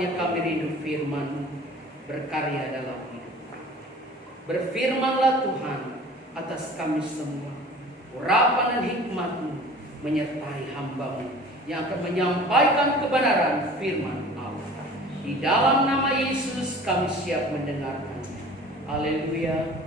saatnya kami rindu firman-Mu berkarya dalam hidup. Berfirmanlah Tuhan atas kami semua. Urapan dan hikmat-Mu menyertai hamba-Mu yang akan menyampaikan kebenaran firman Allah. Di dalam nama Yesus kami siap mendengarkan. Haleluya.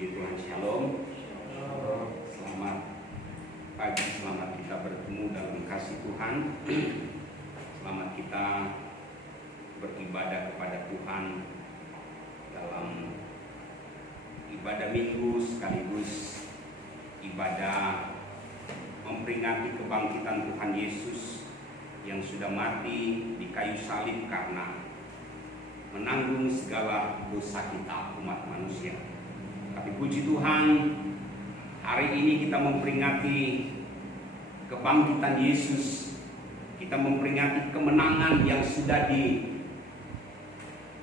Puji Tuhan, shalom. Selamat pagi, selamat kita bertemu dalam kasih Tuhan. Selamat kita beribadah kepada Tuhan dalam ibadah minggu sekaligus ibadah memperingati kebangkitan Tuhan Yesus yang sudah mati di kayu salib karena menanggung segala dosa kita umat manusia. Tapi puji Tuhan, hari ini kita memperingati kebangkitan Yesus. Kita memperingati kemenangan yang sudah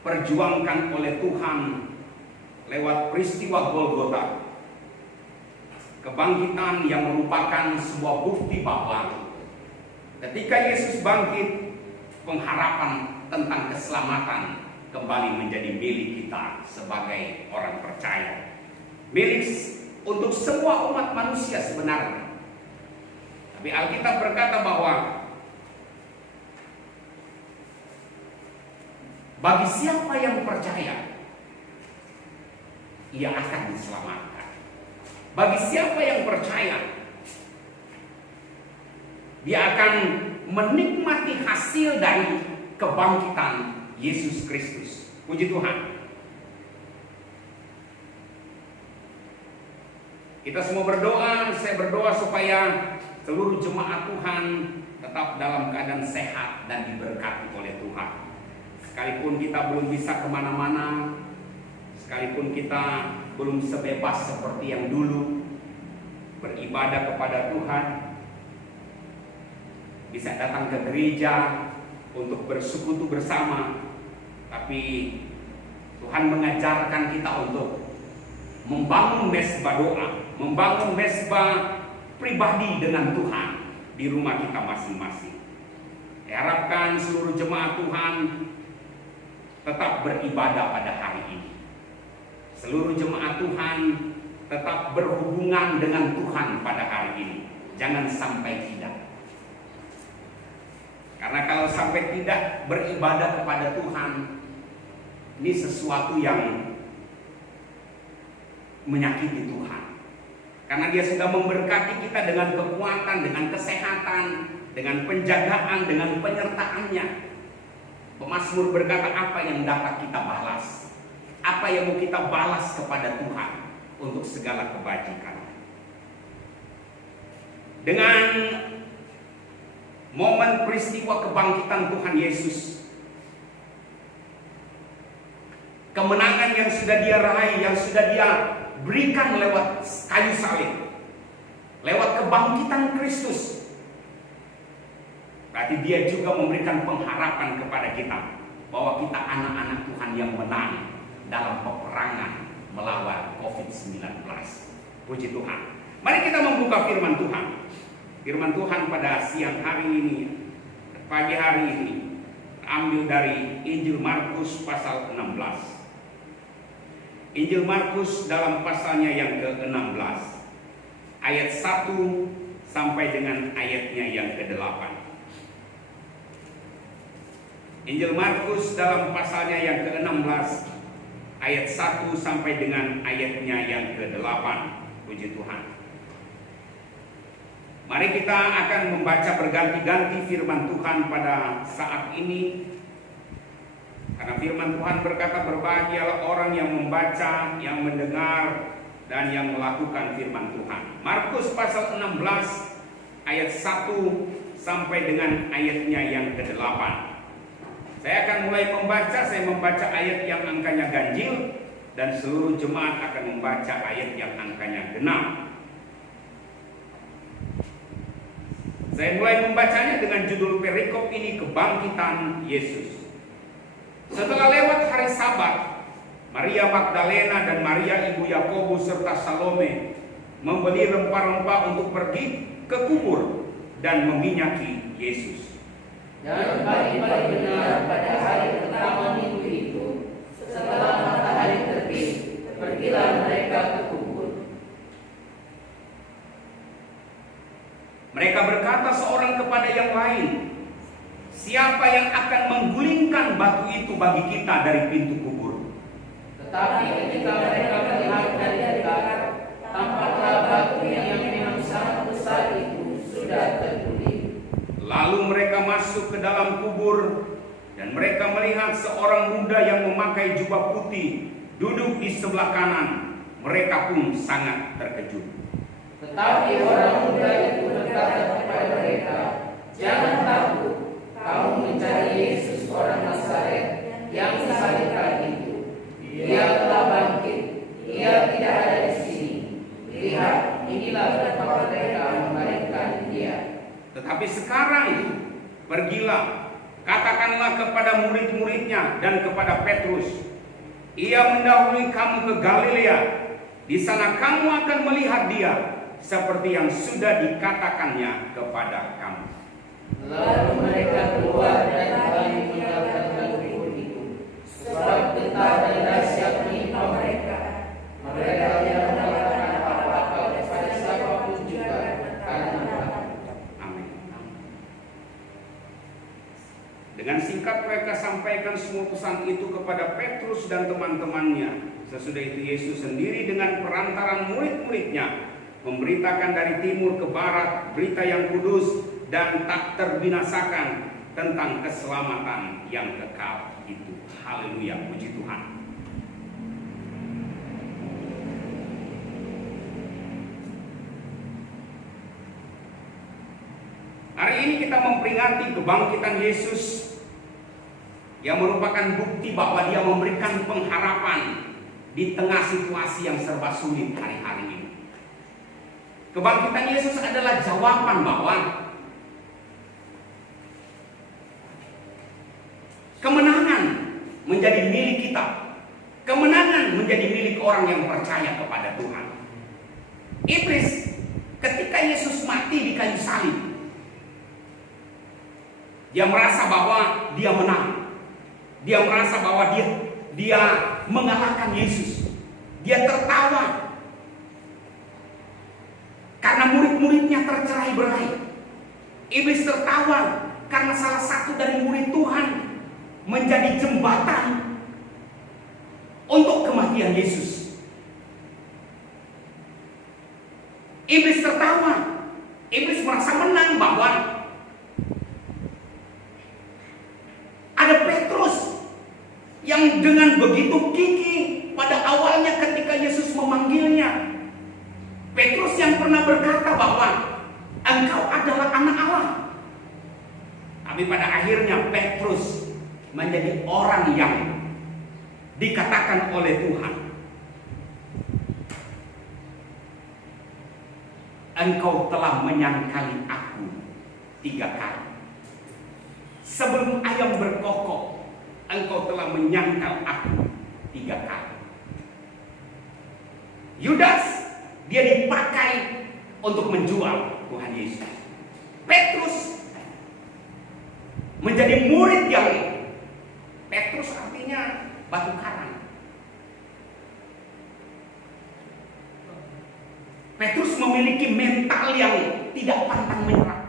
diperjuangkan oleh Tuhan lewat peristiwa Golgota. Kebangkitan yang merupakan sebuah bukti bahwa ketika Yesus bangkit, pengharapan tentang keselamatan kembali menjadi milik kita sebagai orang percaya. Milik untuk semua umat manusia sebenarnya. Tapi Alkitab berkata bahwa bagi siapa yang percaya, ia akan diselamatkan. Bagi siapa yang percaya, dia akan menikmati hasil dari kebangkitan Yesus Kristus. Puji Tuhan. Kita semua berdoa, saya berdoa supaya seluruh jemaat Tuhan tetap dalam keadaan sehat dan diberkati oleh Tuhan. Sekalipun kita belum bisa kemana-mana, sekalipun kita belum sebebas seperti yang dulu beribadah kepada Tuhan, bisa datang ke gereja untuk bersekutu bersama, tapi Tuhan mengajarkan kita untuk membangun mesbah doa, membangun mesbah pribadi dengan Tuhan di rumah kita masing-masing. Saya harapkan seluruh jemaat Tuhan tetap beribadah pada hari ini. Seluruh jemaat Tuhan tetap berhubungan dengan Tuhan pada hari ini. Jangan sampai tidak. Karena kalau sampai tidak beribadah kepada Tuhan, ini sesuatu yang menyakiti Tuhan. Karena Dia sudah memberkati kita dengan kekuatan, dengan kesehatan, dengan penjagaan, dengan penyertaannya. Pemazmur berkata, apa yang dapat kita balas? Apa yang mau kita balas kepada Tuhan untuk segala kebajikan? Dengan momen peristiwa kebangkitan Tuhan Yesus, kemenangan yang sudah Dia raih, yang sudah Dia berikan lewat kayu salib, lewat kebangkitan Kristus, berarti Dia juga memberikan pengharapan kepada kita bahwa kita anak-anak Tuhan yang menang dalam peperangan melawan COVID-19. Puji Tuhan. Mari kita membuka firman Tuhan. Firman Tuhan pada siang hari ini, pagi hari ini, ambil dari Injil Markus pasal 16. Injil Markus dalam pasalnya yang ke-16, ayat 1 sampai dengan ayatnya yang ke-8. Injil Markus dalam pasalnya yang ke-16, ayat 1 sampai dengan ayatnya yang ke-8. Puji Tuhan. Mari kita akan membaca berganti-ganti firman Tuhan pada saat ini. Karena firman Tuhan berkata, berbahagialah orang yang membaca, yang mendengar, dan yang melakukan firman Tuhan. Markus pasal 16 ayat 1 sampai dengan ayatnya yang ke-8. mulai membaca, saya membaca ayat yang angkanya ganjil, dan seluruh jemaat akan membaca ayat yang angkanya genap. Saya mulai membacanya dengan judul perikop ini, Kebangkitan Yesus. Setelah lewat hari Sabat, Maria Magdalena dan Maria ibu Yakobus serta Salome membeli rempah-rempah untuk pergi ke kubur dan meminyaki Yesus. Dan pagi-pagi benar pada hari pertama minggu itu, setelah matahari terbit, pergilah mereka ke kubur. Mereka berkata seorang kepada yang lain, "Siapa yang akan menggulingkan batu itu bagi kita dari pintu kubur?" Tetapi ketika mereka melihat dari dekat, tampaklah batu yang memang sangat besar itu sudah terguling. Lalu mereka masuk ke dalam kubur, dan mereka melihat seorang muda yang memakai jubah putih duduk di sebelah kanan. Mereka pun sangat terkejut. Tetapi orang muda itu berkata kepada mereka, "Jangan takut, kamu mencari Yesus orang Nazaret yang disalibkan itu. Dia telah bangkit, dia tidak ada di sini. Lihat, inilah tempat mereka membaringkan dia." Tetapi sekarang pergilah, katakanlah kepada murid-muridnya dan kepada Petrus, ia mendahului kamu ke Galilea. Di sana kamu akan melihat dia, seperti yang sudah dikatakannya kepada kamu. Lalu mereka keluar dan kembali meninggalkan kubur itu, sebab getah dan dahsyat menimpa mereka. Mereka tidak mengatakan apa-apa kepada siapapun juga karena takut. Amin. Dengan singkat mereka sampaikan semua pesan itu kepada Petrus dan teman-temannya. Sesudah itu Yesus sendiri dengan perantaran murid-muridnya memberitakan dari timur ke barat berita yang kudus dan tak terbinasakan tentang keselamatan yang kekal itu. Haleluya, puji Tuhan. Hari ini kita memperingati kebangkitan Yesus yang merupakan bukti bahwa dia memberikan pengharapan di tengah situasi yang serba sulit hari-hari ini. Kebangkitan Yesus adalah jawaban bahwa kemenangan menjadi milik kita. Kemenangan menjadi milik orang yang percaya kepada Tuhan. Iblis ketika Yesus mati di kayu salib, dia merasa bahwa dia menang. Dia merasa bahwa dia mengalahkan Yesus. Dia tertawa karena murid-muridnya tercerai-berai. Iblis tertawa karena salah satu dari murid Tuhan menjadi jembatan untuk kematian Yesus. Iblis tertawa. Iblis merasa menang bahwa ada Petrus yang dengan begitu gigih pada awalnya ketika Yesus memanggilnya. Petrus yang pernah berkata bahwa engkau adalah anak Allah. Tapi pada akhirnya Petrus menjadi orang yang dikatakan oleh Tuhan, engkau telah menyangkali aku 3 kali. Sebelum ayam berkokok, engkau telah menyangkal aku 3 kali. Yudas, dia dipakai untuk menjual Tuhan Yesus. Petrus menjadi murid yang, Petrus artinya batu karang. Petrus memiliki mental yang tidak pantang menyerah.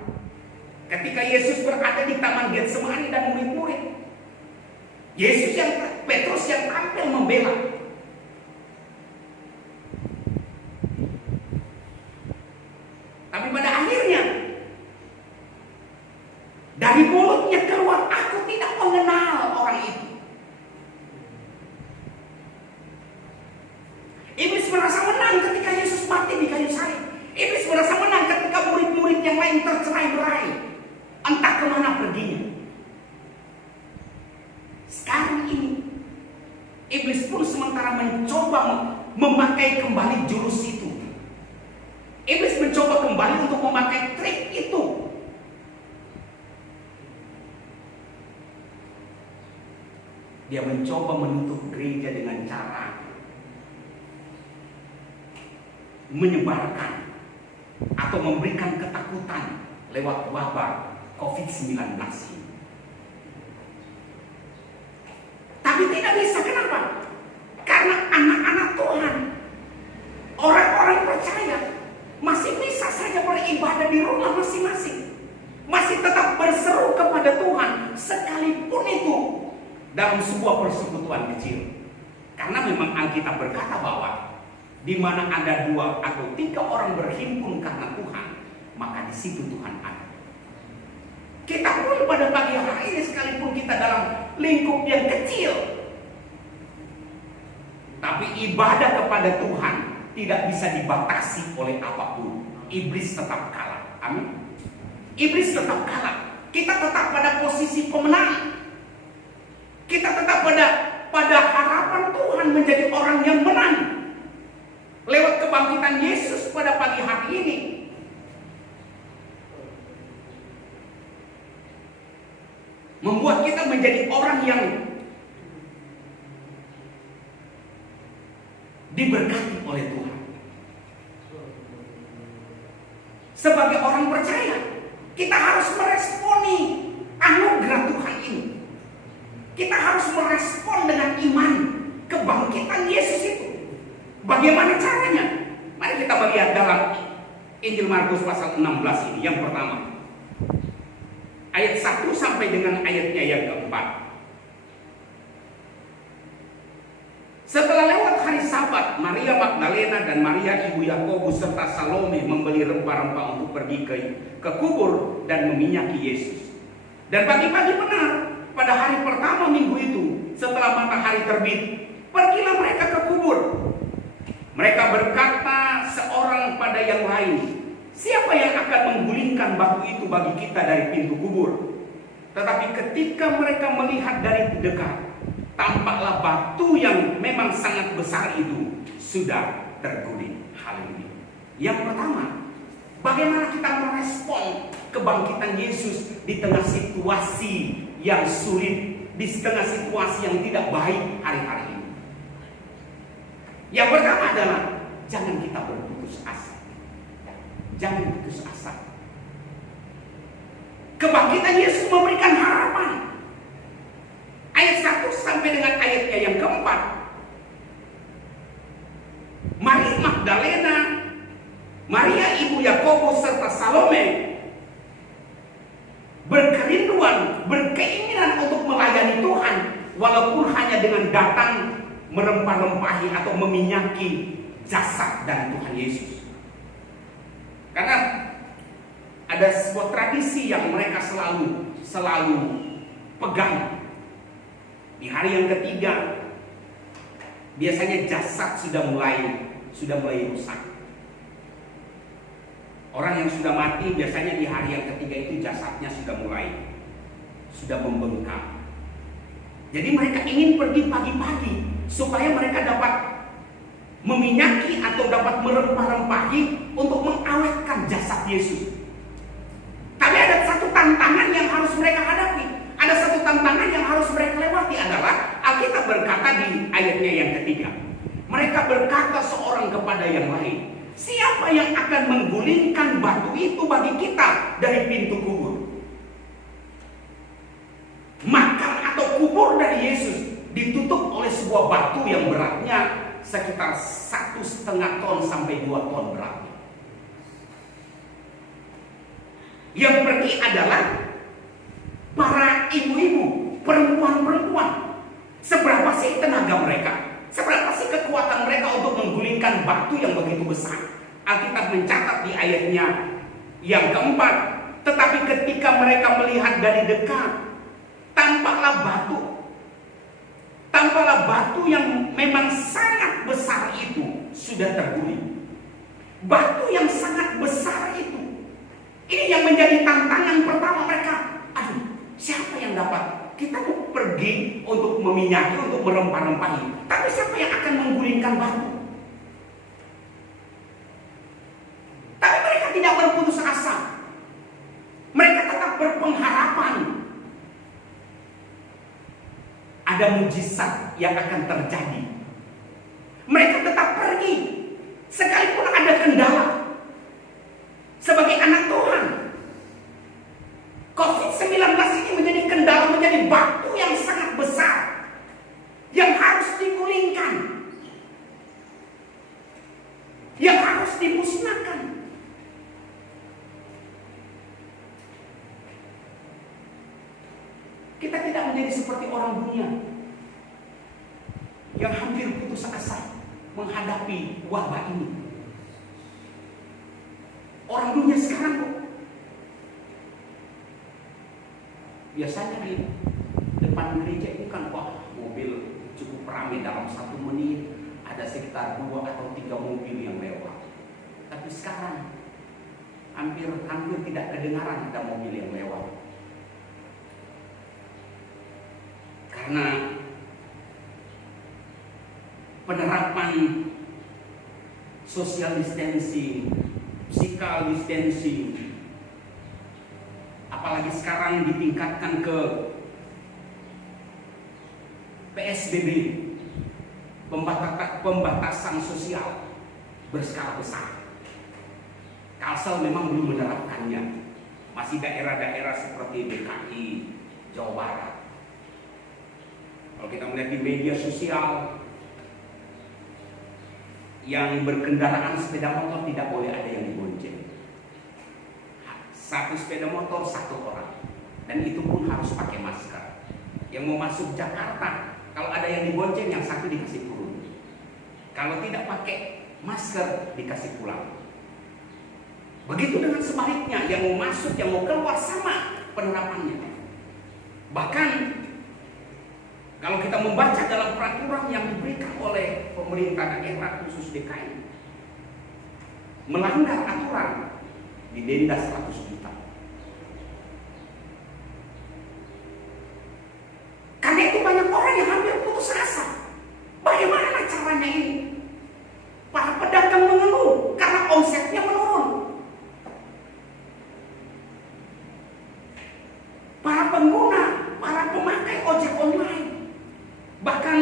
Ketika Yesus berada di Taman Getsemani dan murid-murid, Petrus yang tampil membela. Tapi pada akhirnya dari mulutnya keluar, aku tidak mengenal orang itu. Iblis merasa menang ketika Yesus mati di kayu salib. Iblis merasa menang ketika murid-murid yang lain tercerai-berai, entah kemana perginya. Sekarang ini iblis pun sementara mencoba memakai kembali jurus itu. Iblis mencoba kembali untuk memakai trik itu. Dia mencoba menutup gereja dengan cara menyebarkan atau memberikan ketakutan lewat wabah COVID-19 ini. Tapi tidak bisa, kenapa? Karena anak-anak Tuhan, orang-orang percaya masih bisa saja beribadah di rumah masing-masing, masih tetap berseru kepada Tuhan, sekalipun itu dalam sebuah persekutuan kecil. Karena memang Alkitab berkata bahwa di mana ada 2 atau 3 orang berhimpun karena Tuhan, maka di situ Tuhan ada. Kita pun pada pagi hari ini, sekalipun kita dalam lingkup yang kecil, tapi ibadah kepada Tuhan tidak bisa dibatasi oleh apapun. Iblis tetap kalah. Amin. Iblis tetap kalah. Kita tetap pada posisi pemenang. Kita tetap pada harapan Tuhan menjadi orang yang menang. Lewat kebangkitan Yesus pada pagi hari ini, membuat kita menjadi orang yang diberkati oleh Tuhan. Sebagai orang percaya, kita harus meresponi anugerah Tuhan ini. Kita harus merespon dengan iman kebangkitan Yesus itu. Bagaimana caranya? Mari kita melihat dalam Injil Markus pasal 16 ini. Yang pertama, ayat 1 sampai dengan ayatnya yang keempat. Setelah lewat hari Sabat, Maria Magdalena dan Maria ibu Yakobus serta Salome membeli rempah-rempah untuk pergi ke kubur dan meminyaki Yesus. Dan pagi-pagi benar, pada hari pertama minggu itu, setelah matahari terbit, pergilah mereka ke kubur. Mereka berkata seorang pada yang lain, siapa yang akan menggulingkan batu itu bagi kita dari pintu kubur? Tetapi ketika mereka melihat dari dekat, tampaklah batu yang memang sangat besar itu sudah terguling. Haleluya. Yang pertama, bagaimana kita merespon kebangkitan Yesus di tengah situasi yang sulit, di tengah situasi yang tidak baik hari-hari ini? Yang pertama adalah jangan kita berputus asa. Jangan putus asa. Kebangkitan Yesus memberikan harapan. Ayat 1 sampai dengan ayatnya yang keempat. Maria Magdalena, Maria ibu Yakobus serta Salome berkerinduan, berkeinginan untuk melayani Tuhan, walaupun hanya dengan datang merempah-rempahi atau meminyaki jasad dari Tuhan Yesus. Karena ada sebuah tradisi yang mereka selalu pegang. Di hari yang ketiga, biasanya jasad sudah mulai rusak. Orang yang sudah mati biasanya di hari yang ketiga itu jasadnya sudah membengkak. Jadi mereka ingin pergi pagi-pagi supaya mereka dapat meminyaki atau dapat merempah-rempahi untuk mengawetkan jasad Yesus. Tapi ada satu tantangan yang harus mereka hadapi. Ada satu tantangan yang harus mereka lewati, adalah Alkitab berkata di ayatnya yang ketiga. Mereka berkata seorang kepada yang lain, siapa yang akan menggulingkan batu itu bagi kita dari pintu kubur? Makam atau kubur dari Yesus ditutup oleh sebuah batu yang beratnya sekitar 1,5 ton sampai 2 ton beratnya. Yang pergi adalah para ibu-ibu, perempuan-perempuan. Seberapa sih tenaga mereka? Seberapa sih kekuatan mereka untuk menggulingkan batu yang begitu besar? Alkitab mencatat di ayatnya yang keempat, tetapi ketika mereka melihat dari dekat, tampaklah batu yang memang sangat besar itu sudah terguling. Batu yang sangat besar itu. Ini yang menjadi tantangan pertama mereka. Aduh, siapa yang dapat? Kita mau pergi pergi untuk meminyaki, untuk merempah-rempahi. Tapi siapa yang akan menggulingkan batu? Tapi mereka tidak berputus asa. Mereka tetap berpengharapan ada mujizat yang akan terjadi. Mereka tetap pergi sekalipun ada kendala. Sebagai anak Tuhan, COVID-19 ini menjadi kendala, menjadi batu yang sangat besar yang harus digulingkan, yang harus dimusnahkan. Kita tidak menjadi seperti orang dunia yang hampir putus asa menghadapi wabah ini. Orang dunia sekarang biasanya di depan gereja itu kan, wah, mobil cukup ramai dalam 1 menit, ada sekitar 2 atau 3 mobil yang lewat. Tapi sekarang hampir tidak kedengaran ada mobil yang lewat. Karena penerapan social distancing, physical distancing, apalagi sekarang ditingkatkan ke PSBB, pembatasan sosial berskala besar. Kalsel memang belum menerapkannya, masih daerah-daerah seperti DKI, Jawa Barat. Kalau kita melihat di media sosial, yang berkendaraan sepeda motor tidak boleh ada yang dibonceng. 1 sepeda motor 1 orang, dan itu pun harus pakai masker. Yang mau masuk Jakarta, kalau ada yang dibonceng, yang 1 dikasih turun. Kalau tidak pakai masker, dikasih pulang. Begitu dengan sebaliknya, yang mau masuk, yang mau keluar, sama penerapannya. Bahkan kalau kita membaca dalam peraturan yang diberikan oleh pemerintah daerah khusus DKI, melanggar aturan didenda 100 juta. Karena itu banyak orang yang hampir putus asa. Bagaimana caranya ini? Para pedagang mengeluh karena omsetnya menurun. Para pengguna, para pemakai ojek online, bahkan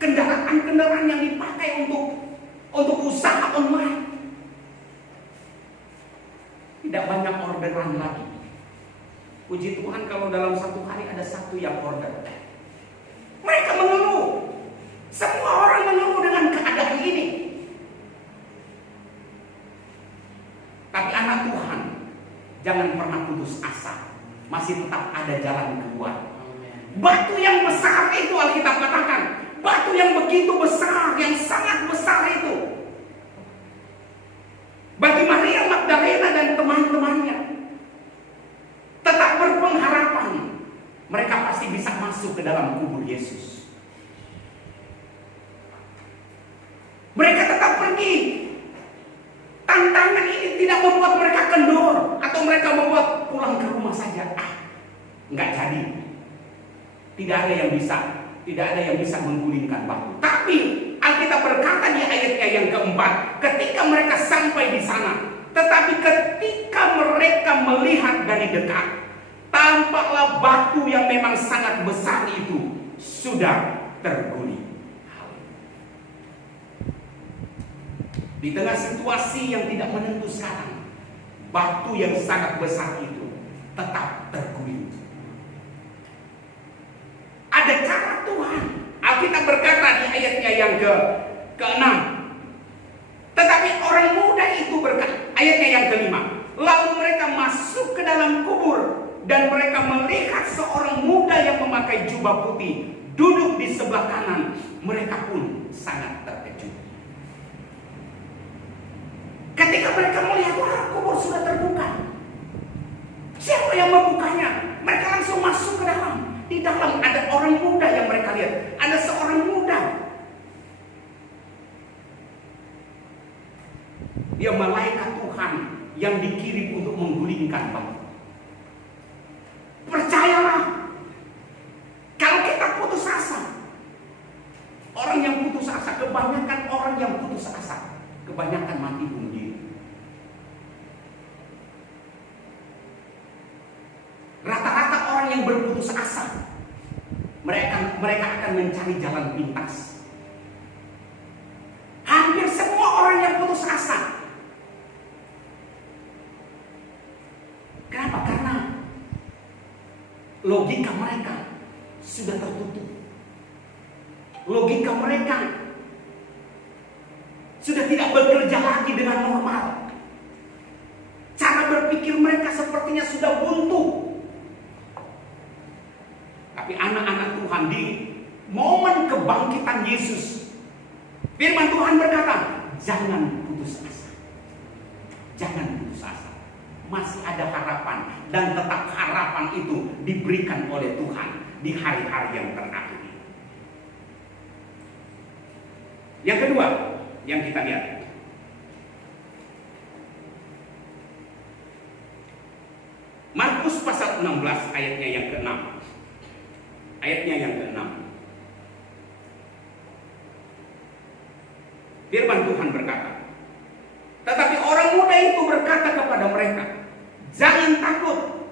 kendaraan-kendaraan yang dipakai untuk usaha online, tidak banyak orderan lagi. Puji Tuhan kalau dalam 1 hari ada 1 yang order. Mereka mengeluh. Semua orang mengeluh dengan keadaan ini. Tapi anak Tuhan, jangan pernah putus asa. Masih tetap ada jalan keluar. Batu yang besar itu, Alkitab katakan, batu yang begitu besar, yang sangat besar itu, bagi Maria Magdalena dan teman-temannya, tetap berpengharapan mereka pasti bisa masuk ke dalam kubur Yesus. Mereka tetap pergi. Tantangan ini tidak membuat mereka kendor atau mereka membuat pulang ke rumah saja. Nggak jadi. Tidak ada yang bisa menggulingkan batu. Tapi Alkitab berkata di ayatnya yang keempat, ketika mereka sampai di sana, tetapi ketika mereka melihat dari dekat, tampaklah batu yang memang sangat besar itu sudah terguling. Di tengah situasi yang tidak menentu sekarang, batu yang sangat besar itu tetap terguling. Ada cara Tuhan. Alkitab berkata di ayatnya yang ke-6. Tetapi orang muda itu berkata, ayatnya yang ke-5. Lalu mereka masuk ke dalam kubur dan mereka melihat seorang muda yang memakai jubah putih duduk di sebelah kanan. Mereka pun sangat terkejut. Ketika mereka melihat, wah, kubur sudah terbuka. Siapa yang membukanya? Mereka langsung masuk ke dalam. Di dalam ada orang muda yang mereka lihat. Ada seorang muda. Dia malaikat Tuhan yang dikirim untuk menggulingkan batu. Percayalah, asa, kebanyakan orang yang putus asa, kebanyakan mati bunuh diri. Rata-rata orang yang berputus asa, mereka akan mencari jalan pintas. Hampir semua orang yang putus asa. Kenapa? Karena logika mereka sudah tertutup. Logika mereka sudah tidak bekerja lagi dengan normal. Cara berpikir mereka sepertinya sudah buntu. Tapi anak-anak Tuhan, di momen kebangkitan Yesus, firman Tuhan berkata, jangan putus asa. Jangan putus asa. Masih ada harapan, dan tetap harapan itu diberikan oleh Tuhan di hari-hari yang terakhir. Yang kedua yang kita lihat, Markus pasal 16 ayatnya yang ke-6. Ayatnya yang ke-6. Firman Tuhan berkata, tetapi orang muda itu berkata kepada mereka, jangan takut,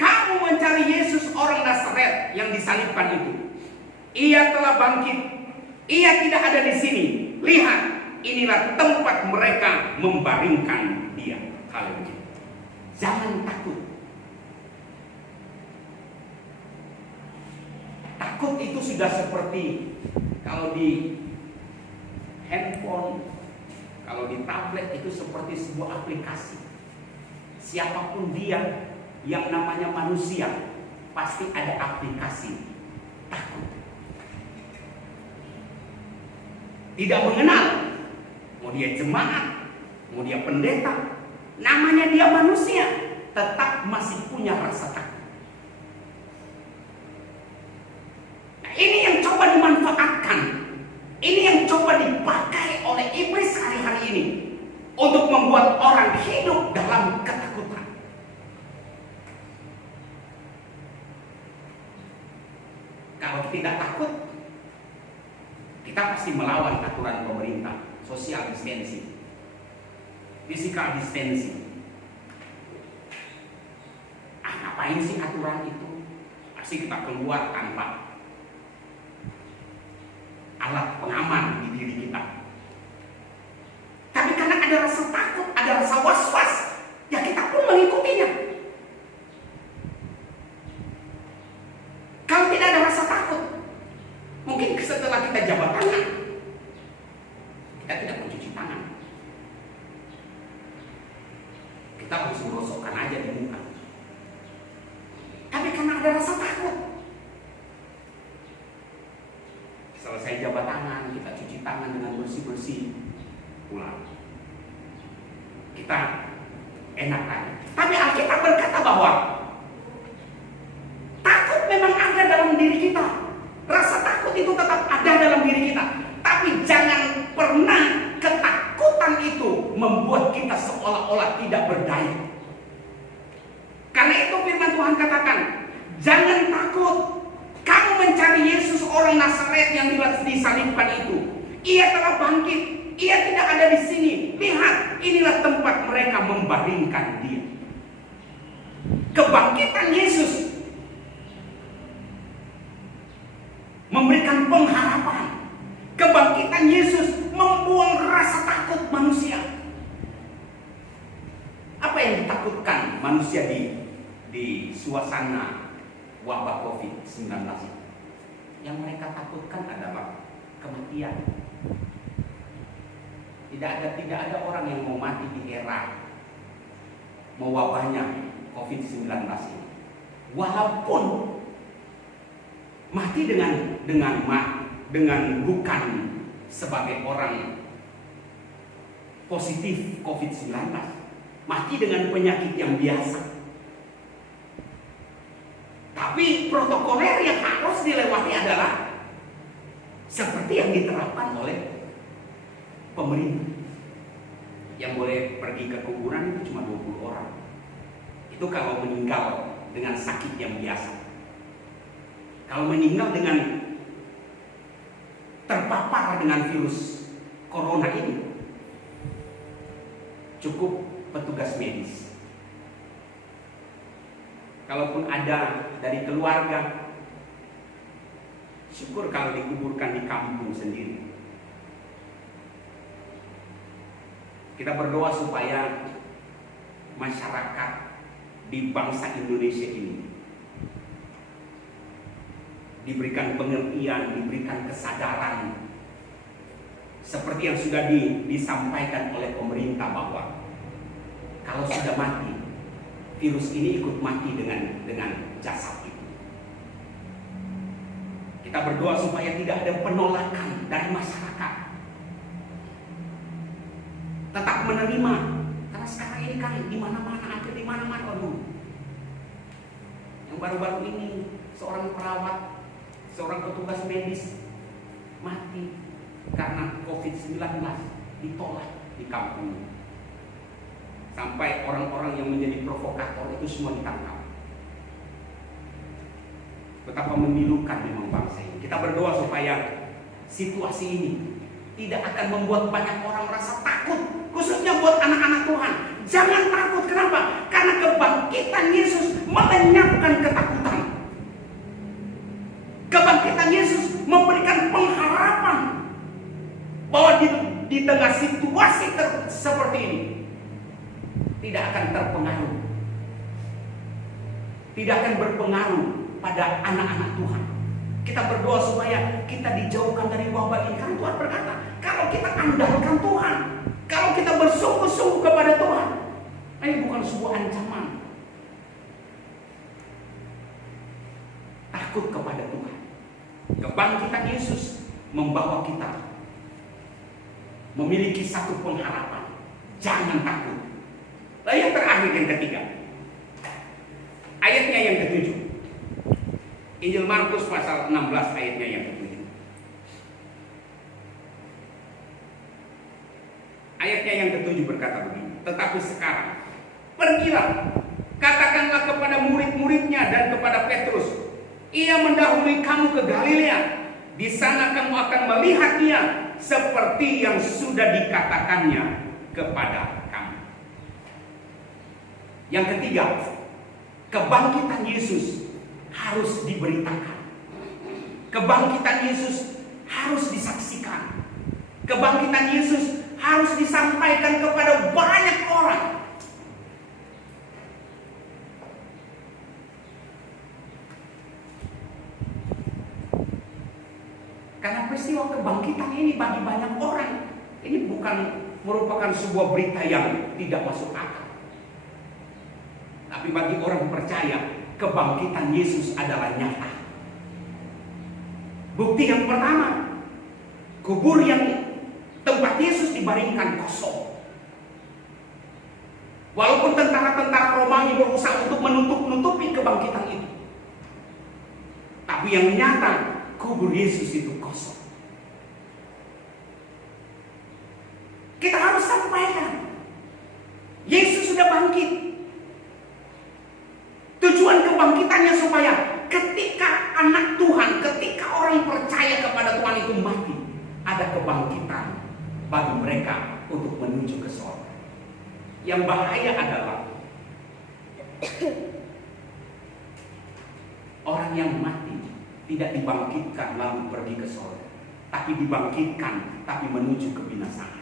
kamu mencari Yesus orang Nazaret yang disalibkan itu. Ia telah bangkit, ia tidak ada di sini. Lihat, inilah tempat mereka membaringkan dia. Haleluya. Jangan takut. Takut itu sudah seperti kalau di handphone, kalau di tablet itu seperti sebuah aplikasi. Siapapun dia yang namanya manusia, pasti ada aplikasi takut. Tidak mengenal, mau dia jemaat, mau dia pendeta, namanya dia manusia, tetap masih punya rasa takut. Nah, ini yang coba dimanfaatkan, ini yang coba dipakai oleh iblis hari-hari ini untuk membuat orang hidup dalam ketakutan. Kalau tidak takut, kita pasti melawan aturan pemerintah, social distancing, physical distancing. Ngapain sih aturan itu? Pasti kita keluar tanpa alat pengaman di diri kita. Tapi karena ada rasa takut, ada rasa was-was, ya kita pun mengikutinya. Kalau tidak ada rasa takut, mungkin setelah kita jabat tangan, kita tidak mencuci tangan. Kita harus merosokkan aja di muka. Tapi karena ada rasa takut, selesai jabat tangan, kita cuci tangan dengan bersih-bersih, pulang. Kita enak lagi. Tapi Alkitab berkata bahwa takut memang ada dalam diri kita. Rasa takut itu tetap ada dalam diri kita. Tapi jangan pernah ketakutan itu membuat kita seolah-olah tidak berdaya. Karena itu firman Tuhan katakan, jangan takut. Kamu mencari Yesus orang Nazaret yang disalibkan itu. Ia telah bangkit. Ia tidak ada di sini. Lihat, inilah tempat mereka membaringkan dia. Kebangkitan Yesus memberikan pengharapan. Kebangkitan Yesus membuang rasa takut manusia. Apa yang ditakutkan manusia di suasana wabah COVID-19? Yang mereka takutkan adalah kematian. Tidak ada orang yang mau mati di era mewabahnya COVID-19 ini. Walaupun mati dengan bukan sebagai orang positif COVID-19, mati dengan penyakit yang biasa. Tapi protokoler yang harus dilewati adalah seperti yang diterapkan oleh pemerintah. Yang boleh pergi ke kuburan itu cuma 20 orang. Itu kalau meninggal dengan sakit yang biasa. Kalau meninggal dengan terpapar dengan virus corona ini? Cukup petugas medis. Kalaupun ada dari keluarga, syukur kalau dikuburkan di kampung sendiri. Kita berdoa supaya masyarakat di bangsa Indonesia ini diberikan pengertian, diberikan kesadaran seperti yang sudah disampaikan oleh pemerintah, bahwa kalau sudah mati, virus ini ikut mati dengan jasad itu. Kita berdoa supaya tidak ada penolakan dari masyarakat, tetap menerima, karena sekarang ini kan di mana-mana, hampir di mana-mana. Yang baru-baru ini seorang perawat, seorang petugas medis mati karena COVID-19, ditolak di kampungnya. Sampai orang-orang yang menjadi provokator itu semua ditangkap. Betapa memilukan memang bangsa ini. Kita berdoa supaya situasi ini tidak akan membuat banyak orang merasa takut, khususnya buat anak-anak Tuhan. Jangan takut, kenapa? Karena kebangkitan Yesus melenyapkan ketakutan. Kebangkitan Yesus memberikan pengharapan bahwa di tengah situasi seperti ini tidak akan terpengaruh, tidak akan berpengaruh pada anak-anak Tuhan. Kita berdoa supaya kita dijauhkan dari wabah ini. Karena Tuhan berkata, kalau kita andalkan Tuhan, kalau kita bersungguh-sungguh kepada Tuhan, ini bukan sebuah ancaman. Takut kepada Tuhan. Kebangkitan Yesus membawa kita memiliki satu pengharapan. Jangan takut. Lalu yang terakhir, yang ketiga, ayatnya yang ketujuh, Injil Markus pasal 16 ayatnya yang ketujuh. Ayatnya yang ketujuh berkata begini, tetapi sekarang pergilah, katakanlah kepada murid-muridnya dan kepada Petrus, ia mendahului kamu ke Galilea, di sana kamu akan melihat dia seperti yang sudah dikatakannya kepada kamu. Yang ketiga, kebangkitan Yesus harus diberitakan. Kebangkitan Yesus harus disaksikan. Kebangkitan Yesus harus disampaikan kepada banyak orang. Karena peristiwa kebangkitan ini bagi banyak orang, ini bukan merupakan sebuah berita yang tidak masuk akal. Tapi bagi orang percaya, kebangkitan Yesus adalah nyata. Bukti yang pertama, kubur yang tempat Yesus dibaringkan kosong. Walaupun tentara-tentara Romawi berusaha untuk menutup-nutupi kebangkitan itu, tapi yang nyata, kubur Yesus itu kosong. Kita harus sampaikan, Yesus sudah bangkit. Tujuan kebangkitannya supaya ketika anak Tuhan, ketika orang percaya kepada Tuhan itu mati, ada kebangkitan bagi mereka untuk menuju ke surga. Yang bahaya adalah orang yang mati tidak dibangkitkan lalu pergi ke surga, tapi dibangkitkan tapi menuju kebinasaan.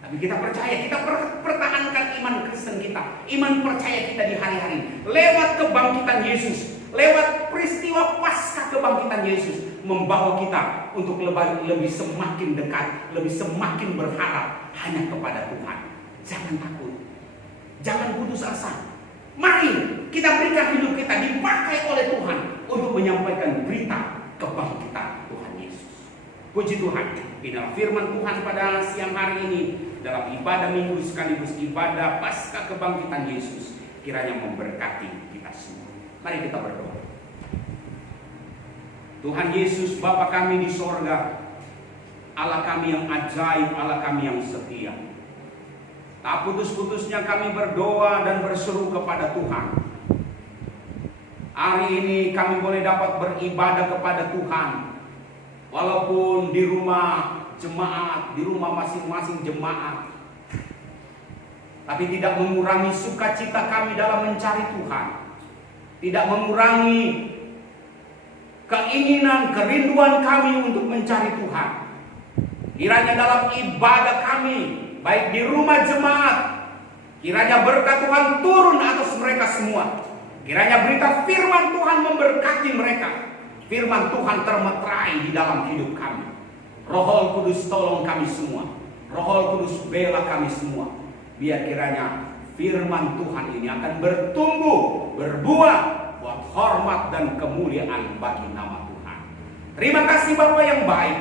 Tapi kita percaya, kita pertahankan iman Kristen kita, iman percaya kita di hari-hari lewat kebangkitan Yesus, lewat peristiwa pasca kebangkitan Yesus, membawa kita untuk lebih semakin dekat, lebih semakin berharap hanya kepada Tuhan. Jangan takut, jangan putus asa. Mari kita berikan hidup kita dipakai oleh Tuhan untuk menyampaikan berita kebangkitan Tuhan Yesus. Puji Tuhan, inilah firman Tuhan pada siang hari ini dalam ibadah minggu sekaligus ibadah pasca kebangkitan Yesus, kiranya memberkati kita semua. Mari kita berdoa. Tuhan Yesus, Bapa kami di sorga, Allah kami yang ajaib, Allah kami yang setia, tak putus-putusnya kami berdoa dan berseru kepada Tuhan. Hari ini kami boleh dapat beribadah kepada Tuhan. Walaupun di rumah jemaat, di rumah masing-masing jemaat, tapi tidak mengurangi sukacita kami dalam mencari Tuhan. Tidak mengurangi keinginan, kerinduan kami untuk mencari Tuhan. Kiranya dalam ibadah kami, baik di rumah jemaat, kiranya berkat Tuhan turun atas mereka semua. Kiranya berita firman Tuhan memberkati mereka. Firman Tuhan termeterai di dalam hidup kami. Roh Kudus tolong kami semua. Roh Kudus bela kami semua. Biar kiranya firman Tuhan ini akan bertumbuh, berbuah, buat hormat dan kemuliaan bagi nama Tuhan. Terima kasih Bapa yang baik.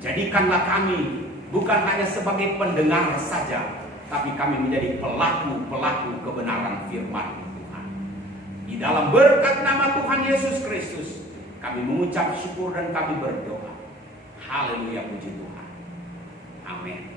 Jadikanlah kami bukan hanya sebagai pendengar saja, tapi kami menjadi pelaku-pelaku kebenaran firman Tuhan. Di dalam berkat nama Tuhan Yesus Kristus, kami mengucap syukur dan kami berdoa. Haleluya, puji Tuhan. Amin.